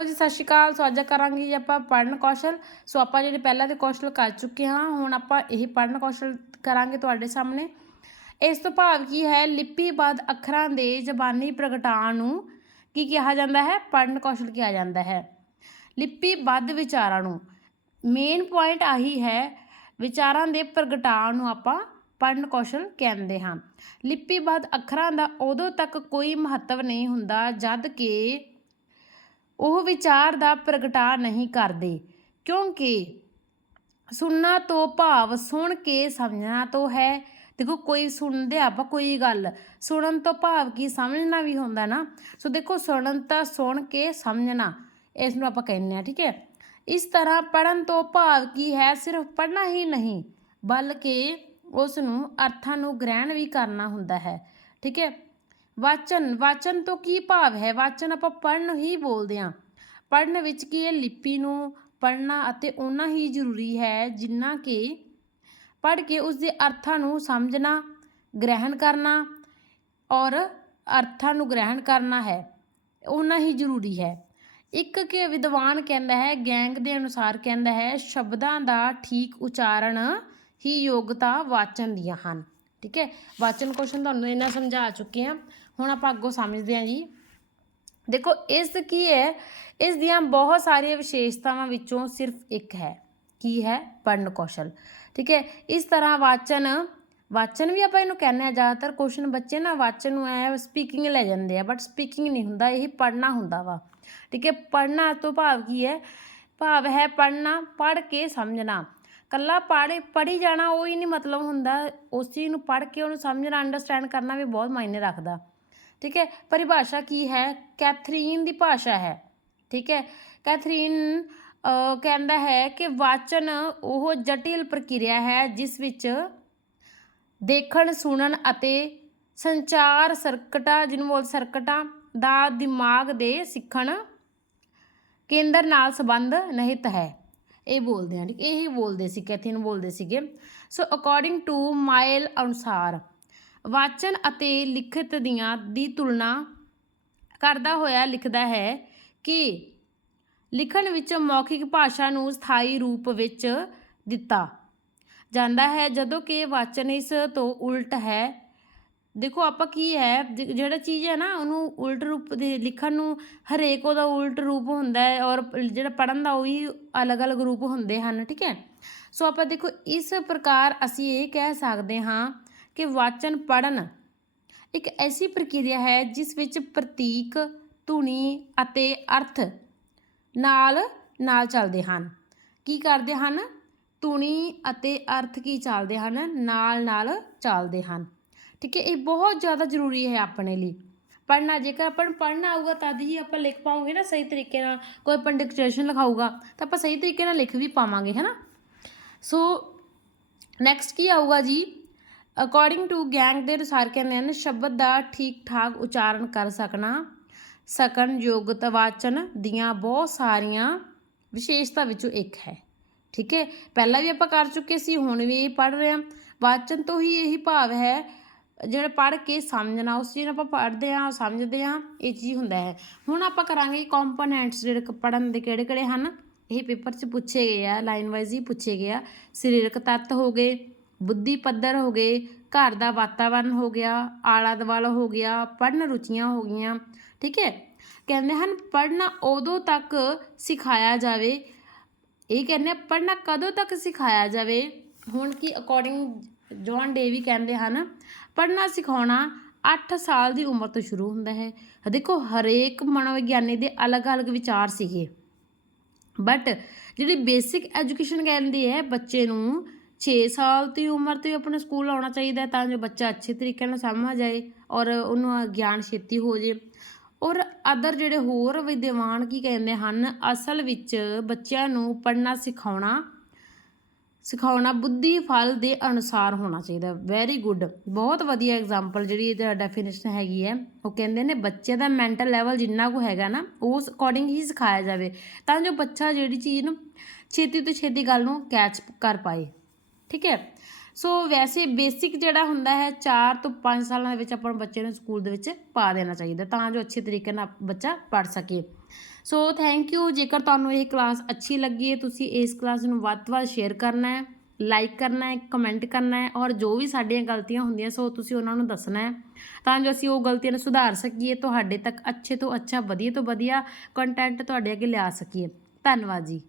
ਜੀ, ਸਤਿ ਸ਼੍ਰੀ ਅਕਾਲ। ਸੋ ਅੱਜ ਕਰਾਂਗੇ ਜੀ ਆਪਾਂ ਪੜਨ ਕੌਸ਼ਲ। ਸੋ ਆਪਾਂ ਜਿਹੜੇ ਪਹਿਲਾਂ ਦੇ ਕੌਸ਼ਲ ਕਰ ਚੁੱਕੇ ਹਾਂ, ਹੁਣ ਆਪਾਂ ਇਹ ਪੜਨ ਕੌਸ਼ਲ ਕਰਾਂਗੇ ਤੁਹਾਡੇ ਸਾਹਮਣੇ। ਇਸ ਤੋਂ ਭਾਵ ਕੀ ਹੈ? ਲਿਪੀਬੱਧ ਅੱਖਰਾਂ ਦੇ ਜ਼ਬਾਨੀ ਪ੍ਰਗਟਾਅ ਨੂੰ ਕੀ ਕਿਹਾ ਜਾਂਦਾ ਹੈ? ਪੜਨ ਕੌਸ਼ਲ ਕਿਹਾ ਜਾਂਦਾ ਹੈ। ਲਿਪੀਬੱਧ ਵਿਚਾਰਾਂ ਨੂੰ। ਮੇਨ ਪੁਆਇੰਟ ਆਹੀ ਹੈ, ਵਿਚਾਰਾਂ ਦੇ ਪ੍ਰਗਟਾਅ ਨੂੰ ਆਪਾਂ ਪੜਨ ਕੌਸ਼ਲ ਕਹਿੰਦੇ ਹਾਂ। ਲਿਪੀਬੱਧ ਅੱਖਰਾਂ ਦਾ ਉਦੋਂ ਤੱਕ ਕੋਈ ਮਹੱਤਵ ਨਹੀਂ ਹੁੰਦਾ ਜਦ ਕਿ ਉਹ ਵਿਚਾਰ ਦਾ ਪ੍ਰਗਟਾ ਨਹੀਂ ਕਰਦੇ, ਕਿਉਂਕਿ ਸੁਣਨਾ ਤੋਂ ਭਾਵ, ਸੁਣ ਕੇ ਸਮਝਣਾ ਤੋਂ ਹੈ। ਦੇਖੋ, ਕੋਈ ਸੁਣਦੇ ਆਪਾਂ, ਕੋਈ ਗੱਲ। ਸੁਣਨ ਤੋਂ ਭਾਵ ਕੀ? ਸਮਝਣਾ ਵੀ ਹੁੰਦਾ ਨਾ। ਸੋ ਦੇਖੋ, ਸੁਣਨ ਤਾਂ ਸੁਣ ਕੇ ਸਮਝਣਾ ਇਸ ਨੂੰ ਆਪਾਂ ਕਹਿੰਦੇ ਆ, ਠੀਕ ਹੈ। ਇਸ ਤਰ੍ਹਾਂ ਪੜਨ ਤੋਂ ਭਾਵ ਕੀ ਹੈ? ਸਿਰਫ ਪੜਨਾ ਹੀ ਨਹੀਂ, ਬਲਕਿ ਉਸ ਨੂੰ ਅਰਥਾਂ ਨੂੰ ਗ੍ਰਹਿਣ ਵੀ ਕਰਨਾ ਹੁੰਦਾ ਹੈ, ਠੀਕ ਹੈ। ਵਾਚਨ ਵਾਚਨ ਤੋਂ ਕੀ ਭਾਵ ਹੈ? ਵਾਚਨ ਆਪਾਂ ਪੜਨ ਹੀ ਬੋਲਦੇ ਹਾਂ। ਪੜਨ ਵਿੱਚ ਕੀ ਹੈ? ਲਿਪੀ ਨੂੰ ਪੜਨਾ ਅਤੇ ਓਨਾ ਹੀ ਜ਼ਰੂਰੀ ਹੈ ਜਿੰਨਾ ਕਿ ਪੜ ਕੇ ਉਸ ਦੇ ਅਰਥਾਂ ਨੂੰ ਸਮਝਣਾ, ਗ੍ਰਹਿਣ ਕਰਨਾ ਔਰ ਅਰਥਾਂ ਨੂੰ ਗ੍ਰਹਿਣ ਕਰਨਾ ਹੈ। ਓਨਾ ਹੀ ਜ਼ਰੂਰੀ ਹੈ। ਇੱਕ ਕਿ ਵਿਦਵਾਨ ਕਹਿੰਦਾ ਹੈ, ਗੈਂਗ ਦੇ ਅਨੁਸਾਰ ਕਹਿੰਦਾ ਹੈ, ਸ਼ਬਦਾਂ ਦਾ ਠੀਕ ਉਚਾਰਨ ਹੀ ਯੋਗਤਾ ਵਾਚਨ ਦੀਆਂ ਹਨ। ਠੀਕ ਹੈ? ਵਾਚਨ ਕੁਐਸਚਨ ਤੁਹਾਨੂੰ ਇਹਨਾਂ ਸਮਝਾ ਚੁੱਕੇ ਹਾਂ। ਹੁਣ ਆਪਾਂ ਅੱਗੋਂ ਸਮਝਦੇ ਹਾਂ ਜੀ। ਦੇਖੋ, ਇਸ ਕੀ ਹੈ? ਇਸ ਦੀਆਂ ਬਹੁਤ ਸਾਰੀਆਂ ਵਿਸ਼ੇਸ਼ਤਾਵਾਂ ਵਿੱਚੋਂ ਸਿਰਫ ਇੱਕ ਹੈ। ਕੀ ਹੈ? ਪੜਨ ਕੌਸ਼ਲ। ਠੀਕ ਹੈ? ਇਸ ਤਰ੍ਹਾਂ ਵਾਚਨ ਵਾਚਨ ਵੀ ਆਪਾਂ ਇਹਨੂੰ ਕਹਿੰਦੇ ਆ ਜ਼ਿਆਦਾਤਰ। ਕੁਐਸਚਨ ਬੱਚੇ ਨਾ ਵਾਚਨ ਨੂੰ ਐ ਸਪੀਕਿੰਗ ਲੈ ਜਾਂਦੇ ਆ ਬਟ ਸਪੀਕਿੰਗ ਨਹੀਂ ਹੁੰਦਾ, ਇਹ ਪੜਨਾ ਹੁੰਦਾ ਵਾ। ਠੀਕ ਹੈ? ਪੜਨਾ ਤੋਂ ਭਾਵ ਕੀ ਹੈ? ਭਾਵ ਹੈ ਪੜਨਾ ਪੜ ਕੇ ਸਮਝਣਾ। ਕੱਲਾ ਪੜ੍ਹ, ਪੜ੍ਹੀ ਜਾਣਾ ਉਹ ਹੀ ਨਹੀਂ ਮਤਲਬ ਹੁੰਦਾ। ਉਸ ਚੀਜ਼ ਨੂੰ ਪੜ੍ਹ ਕੇ ਉਹਨੂੰ ਸਮਝਣਾ ਅੰਡਰਸਟੈਂਡ ਕਰਨਾ ਵੀ ਬਹੁਤ ਮਾਇਨੇ ਰੱਖਦਾ। ਠੀਕ ਹੈ, ਪਰਿਭਾਸ਼ਾ ਕੀ ਹੈ? ਕੈਥਰੀਨ ਦੀ ਭਾਸ਼ਾ ਹੈ। ਠੀਕ ਹੈ, ਕੈਥਰੀਨ ਕਹਿੰਦਾ ਹੈ ਕਿ ਵਾਚਨ ਉਹ ਜਟਿਲ ਪ੍ਰਕਿਰਿਆ ਹੈ ਜਿਸ ਵਿੱਚ ਦੇਖਣ, ਸੁਣਨ ਅਤੇ ਸੰਚਾਰ ਸਰਕਟਾਂ, ਜਿਹਨੂੰ ਬੋਲ ਸਰਕਟਾਂ, ਦਾ ਦਿਮਾਗ ਦੇ ਸਿੱਖਣ ਕੇਂਦਰ ਨਾਲ ਸੰਬੰਧ ਨਿਹਿਤ ਹੈ। ਇਹ ਬੋਲਦੇ ਆ, ਠੀਕ, ਇਹੀ ਬੋਲਦੇ ਸੀ ਕੈਥੀਨ ਬੋਲਦੇ ਸੀਗੇ। ਸੋ ਅਕੋਰਡਿੰਗ ਟੂ ਮਾਈਲ ਅਨੁਸਾਰ ਵਾਚਨ ਅਤੇ ਲਿਖਤ ਦੀਆਂ ਦੀ ਤੁਲਨਾ ਕਰਦਾ ਹੋਇਆ ਲਿਖਦਾ ਹੈ ਕਿ ਲਿਖਣ ਵਿੱਚ ਮੌਖਿਕ ਭਾਸ਼ਾ ਨੂੰ ਸਥਾਈ ਰੂਪ ਵਿੱਚ ਦਿੱਤਾ ਜਾਂਦਾ ਹੈ, ਜਦੋਂ ਕਿ ਵਾਚਨ ਇਸ ਤੋਂ ਉਲਟ ਹੈ। ਦੇਖੋ, ਆਪਾਂ ਕੀ ਹੈ ਜਿਹੜਾ ਚੀਜ਼ ਹੈ ਨਾ, ਉਹਨੂੰ ਉਲਟ ਰੂਪ ਦੇ ਲਿਖਣ ਨੂੰ ਹਰੇਕ ਉਹਦਾ ਉਲਟ ਰੂਪ ਹੁੰਦਾ ਹੈ ਔਰ ਜਿਹੜਾ ਪੜਨ ਦਾ ਉਹੀ ਅਲੱਗ-ਅਲੱਗ ਰੂਪ ਹੁੰਦੇ ਹਨ, ਠੀਕ ਹੈ? ਸੋ ਆਪਾਂ ਦੇਖੋ, ਇਸ ਪ੍ਰਕਾਰ ਅਸੀਂ ਇਹ ਕਹਿ ਸਕਦੇ ਹਾਂ ਕਿ ਵਾਚਨ ਪੜਨ ਇੱਕ ਐਸੀ ਪ੍ਰਕਿਰਿਆ ਹੈ ਜਿਸ ਵਿੱਚ ਪ੍ਰਤੀਕ, ਧੁਨੀ ਅਤੇ ਅਰਥ ਨਾਲ ਨਾਲ ਚੱਲਦੇ ਹਨ। ਕੀ ਕਰਦੇ ਹਨ? ਧੁਨੀ ਅਤੇ ਅਰਥ ਕੀ ਚੱਲਦੇ ਹਨ? ਨਾਲ ਨਾਲ ਚੱਲਦੇ ਹਨ। ਠੀਕ ਹੈ, ਇਹ ਬਹੁਤ ਜ਼ਿਆਦਾ ਜ਼ਰੂਰੀ ਹੈ ਆਪਣੇ ਲਈ। ਪੜ੍ਹਨਾ, ਜੇਕਰ ਆਪਾਂ ਨੂੰ ਪੜ੍ਹਨਾ ਆਊਗਾ ਤਦ ਹੀ ਆਪਾਂ ਲਿਖ ਪਾਉਂਗੇ ਨਾ ਸਹੀ ਤਰੀਕੇ ਨਾਲ। ਕੋਈ ਆਪਾਂ ਡਿਕਟੇਸ਼ਨ ਲਿਖਾਊਗਾ ਤਾਂ ਆਪਾਂ ਸਹੀ ਤਰੀਕੇ ਨਾਲ ਲਿਖ ਵੀ ਪਾਵਾਂਗੇ, ਹੈ ਨਾ? ਸੋ ਨੈਕਸਟ ਕੀ ਆਊਗਾ ਜੀ? ਅਕੋਰਡਿੰਗ ਟੂ ਗੈਂਗ ਦੇ ਅਨੁਸਾਰ ਕਹਿੰਦੇ ਹਨ, ਸ਼ਬਦ ਦਾ ਠੀਕ ਠਾਕ ਉਚਾਰਨ ਕਰ ਸਕਣਾ, ਸਕਣ ਯੋਗਤ ਵਾਚਨ ਦੀਆਂ ਬਹੁਤ ਸਾਰੀਆਂ ਵਿਸ਼ੇਸ਼ਤਾ ਵਿੱਚੋਂ ਇੱਕ ਹੈ। ਠੀਕ ਹੈ? ਪਹਿਲਾਂ ਵੀ ਆਪਾਂ ਕਰ ਚੁੱਕੇ ਸੀ, ਹੁਣ ਵੀ ਇਹ ਪੜ੍ਹ ਰਹੇ ਹਾਂ। ਵਾਚਨ ਤੋਂ ਹੀ ਇਹੀ ਭਾਵ ਹੈ, ਜਿਹੜਾ ਪੜ੍ਹ ਕੇ ਸਮਝਣਾ, ਉਸ ਚੀਜ਼ ਨੂੰ ਆਪਾਂ ਪੜ੍ਹਦੇ ਹਾਂ, ਸਮਝਦੇ ਹਾਂ, ਇਹ ਚੀਜ਼ ਹੁੰਦਾ ਹੈ। ਹੁਣ ਆਪਾਂ ਕਰਾਂਗੇ ਕੰਪੋਨੈਂਟਸ ਜਿਹੜੇ ਪੜਨ ਦੇ ਕਿਹੜੇ ਕਿਹੜੇ ਹਨ? ਇਹ ਪੇਪਰ 'ਚ ਪੁੱਛੇ ਗਏ ਆ ਲਾਈਨ ਵਾਈਜ਼ ਹੀ ਪੁੱਛੇ ਗਏ ਆ। ਸਰੀਰਕ ਤੱਤ ਹੋ ਗਏ ਬੁੱਧੀ ਪੱਧਰ ਹੋ ਗਏ, ਘਰ ਦਾ ਵਾਤਾਵਰਨ ਹੋ ਗਿਆ ਆਲਾ ਦੁਆਲਾ ਹੋ ਗਿਆ ਪੜਨ ਰੁਚੀਆਂ ਹੋ ਗਈਆਂ, ਠੀਕ ਹੈ? ਕਹਿੰਦੇ ਹਨ ਪੜਨਾ ਉਦੋਂ ਤੱਕ ਸਿਖਾਇਆ ਜਾਵੇ। ਇਹ ਕਹਿੰਦੇ ਪੜਨਾ ਕਦੋਂ ਤੱਕ ਸਿਖਾਇਆ ਜਾਵੇ? ਹੁਣ ਕੀ ਅਕੋਰਡਿੰਗ ਜੌਨ ਡੇਵੀ ਕਹਿੰਦੇ ਹਨ ਪੜਨਾ ਸਿਖਾਉਣਾ 8 ਸਾਲ ਦੀ ਉਮਰ ਤੋਂ ਸ਼ੁਰੂ ਹੁੰਦਾ ਹੈ। ਦੇਖੋ, ਹਰੇਕ ਮਨੋਵਿਗਿਆਨੀ ਦੇ ਅਲੱਗ-ਅਲੱਗ ਵਿਚਾਰ ਸੀਗੇ। ਬਟ ਜਿਹੜੀ ਬੇਸਿਕ ਐਜੂਕੇਸ਼ਨ ਕਹਿੰਦੀ ਹੈ ਬੱਚੇ ਨੂੰ 6 ਸਾਲ ਦੀ ਉਮਰ ਤੇ ਆਪਣੇ ਸਕੂਲ ਆਉਣਾ ਚਾਹੀਦਾ ਤਾਂ ਜੋ ਬੱਚਾ ਅੱਛੇ ਤਰੀਕੇ ਨਾਲ ਸਮਝ ਜਾਏ ਔਰ ਉਹਨੂੰ ਗਿਆਨ ਛੇਤੀ ਹੋ ਜੇ ਔਰ ਅਦਰ ਜਿਹੜੇ ਹੋਰ ਵਿਦਵਾਨ ਕੀ ਕਹਿੰਦੇ ਹਨ, ਅਸਲ ਵਿੱਚ ਬੱਚਿਆਂ ਨੂੰ ਪੜ੍ਹਨਾ ਸਿਖਾਉਣਾ ਸਿਖਾਉਣਾ ਬੁੱਧੀ ਫਲ ਦੇ ਅਨੁਸਾਰ ਹੋਣਾ ਚਾਹੀਦਾ। ਵੈਰੀ ਗੁੱਡ ਬਹੁਤ ਵਧੀਆ ਐਗਜ਼ਾਮਪਲ ਜਿਹੜੀ ਇਹਦਾ ਡੈਫੀਨੇਸ਼ਨ ਹੈਗੀ ਹੈ। ਉਹ ਕਹਿੰਦੇ ਨੇ ਬੱਚੇ ਦਾ ਮੈਂਟਲ ਲੈਵਲ ਜਿੰਨਾ ਕੁ ਹੈਗਾ ਨਾ, ਉਸ ਅਕੋਰਡਿੰਗ ਹੀ ਸਿਖਾਇਆ ਜਾਵੇ ਤਾਂ ਜੋ ਬੱਚਾ ਜਿਹੜੀ ਚੀਜ਼ ਨੂੰ ਛੇਤੀ ਤੋਂ ਛੇਤੀ ਗੱਲ ਨੂੰ ਕੈਚ ਕਰ ਪਾਏ। ਠੀਕ ਹੈ? ਸੋ ਵੈਸੇ ਬੇਸਿਕ ਜਿਹੜਾ ਹੁੰਦਾ ਹੈ 4 ਤੋਂ 5 ਸਾਲਾਂ ਦੇ ਵਿੱਚ ਆਪਾਂ ਨੂੰ ਬੱਚੇ ਨੂੰ ਸਕੂਲ ਦੇ ਵਿੱਚ ਪਾ ਦੇਣਾ ਚਾਹੀਦਾ, ਤਾਂ ਜੋ ਅੱਛੇ ਤਰੀਕੇ ਨਾਲ ਬੱਚਾ ਪੜ ਸਕੇ। ਸੋ ਥੈਂਕ ਯੂ ਜੇਕਰ ਤੁਹਾਨੂੰ ਇਹ ਕਲਾਸ ਅੱਛੀ ਲੱਗੀ ਹੈ, ਤੁਸੀਂ ਇਸ ਕਲਾਸ ਨੂੰ ਵੱਧ ਤੋਂ ਵੱਧ ਸ਼ੇਅਰ ਕਰਨਾ ਹੈ ਲਾਈਕ ਕਰਨਾ ਹੈ ਕਮੈਂਟ ਕਰਨਾ ਹੈ, ਔਰ ਜੋ ਵੀ ਸਾਡੀਆਂ ਗਲਤੀਆਂ ਹੁੰਦੀਆਂ, ਸੋ ਤੁਸੀਂ ਉਹਨਾਂ ਨੂੰ ਦੱਸਣਾ ਹੈ, ਤਾਂ ਜੋ ਅਸੀਂ ਉਹ ਗਲਤੀਆਂ ਨੂੰ ਸੁਧਾਰ ਸਕੀਏ, ਤੁਹਾਡੇ ਤੱਕ ਅੱਛੇ ਤੋਂ ਅੱਛਾ, ਵਧੀਆ ਤੋਂ ਵਧੀਆ ਕੰਟੈਂਟ ਤੁਹਾਡੇ ਅੱਗੇ ਲਿਆ ਸਕੀਏ। ਧੰਨਵਾਦ ਜੀ।